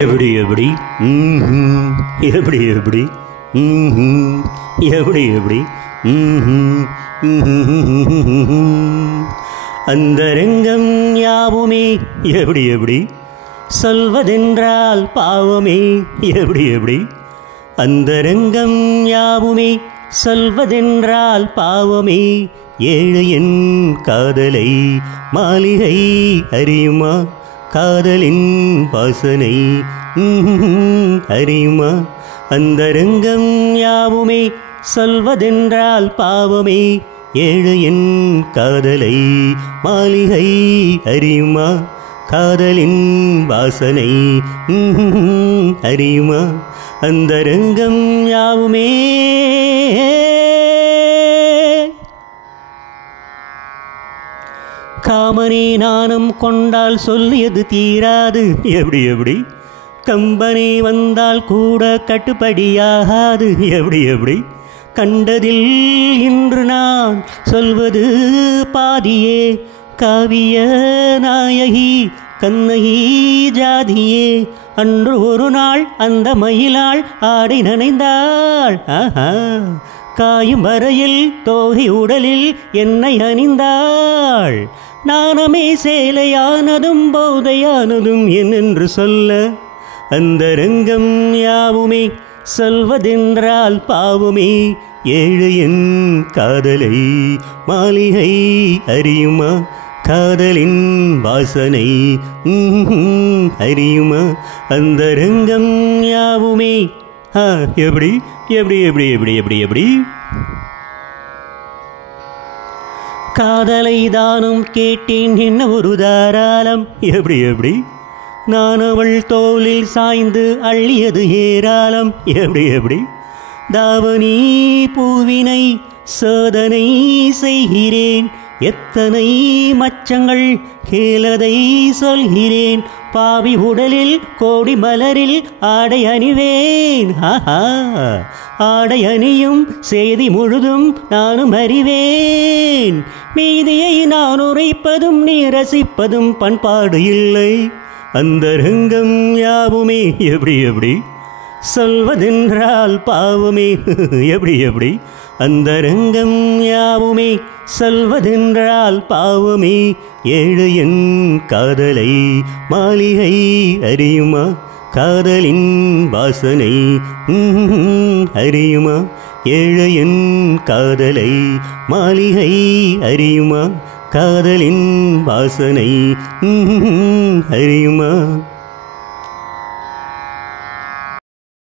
எப்படி எப்படி எப்படி எப்படி எப்படி எப்படி அந்த ரங்கம் யாவுமே எப்படி எப்படி சொல்வதென்றால் பாவமே எப்படி எப்படி அந்த ரங்கம் யாவுமே சொல்வதென்றால் பாவமே ஏழையின் காதலை மாளிகை அறியுமா காதலின் வாசனை அறியுமா அந்த ரங்கம் யாவுமே சொல்வதென்றால் பாவமே ஏழையின் காதலை மாளிகை அறியுமா காதலின் வாசனை அறியுமா அந்த ரங்கம் யாவுமே காமனே நாணம் கொண்டால் சொல்லியது தீராது எப்படி எப்படி கம்பனே வந்தால் கூட கட்டுப்படியாகாது எப்படி எப்படி கண்டதில் இன்று நான் சொல்வது பாதியே காவிய நாயகி கண்ணகி ஜாதியே அன்று ஒரு நாள் அந்த மயிலாள் ஆடை நனைந்தாள் காயும் வரையில் தோகை உடலில் என்னை அணிந்தாள் நாணமே சேலையானதும் போதையானதும் என்னென்று சொல்ல அந்த ரங்கம் யாவுமே சொல்வதென்றால் பாவமே ஏழையின் காதலை மாளிகை அறியுமா காதலின் வாசனை அறியுமா அந்த ரங்கம் யாவுமே எப்படி எப்படி எப்படி எப்படி எப்படி எப்படி காதலை தானும் கேட்டேன் என்ன ஒரு தாராளம் எப்படி எப்படி நான் அவள் தோளில் சாய்ந்து அள்ளியது ஏராளம் எப்படி எப்படி தாவணி பூவினை சோதனை செய்கிறேன் எத்தனை மச்சங்கள் கேளதை சொல்கிறேன் பாவி உடலில் கோடி மலரில் ஆடை அணிவேன் ஆடை அணியும் செய்தி முழுதும் நானும் அறிவேன் மீதியை நான் உரைப்பதும் நீ ரசிப்பதும் பண்பாடு இல்லை அந்த ரங்கம் யாவுமே எப்படி எப்படி சொல்வதென்றால் பாவமே எப்படி எப்படி அந்த ரங்கம் யாவுமே சொல்வதென்றால் பாவமே ஏழையின் காதலை மாளிகை அறியுமா காதலின் வாசனை அறியுமா ஏழையின் காதலை மாளிகை அறியுமா காதலின் வாசனை அறியுமா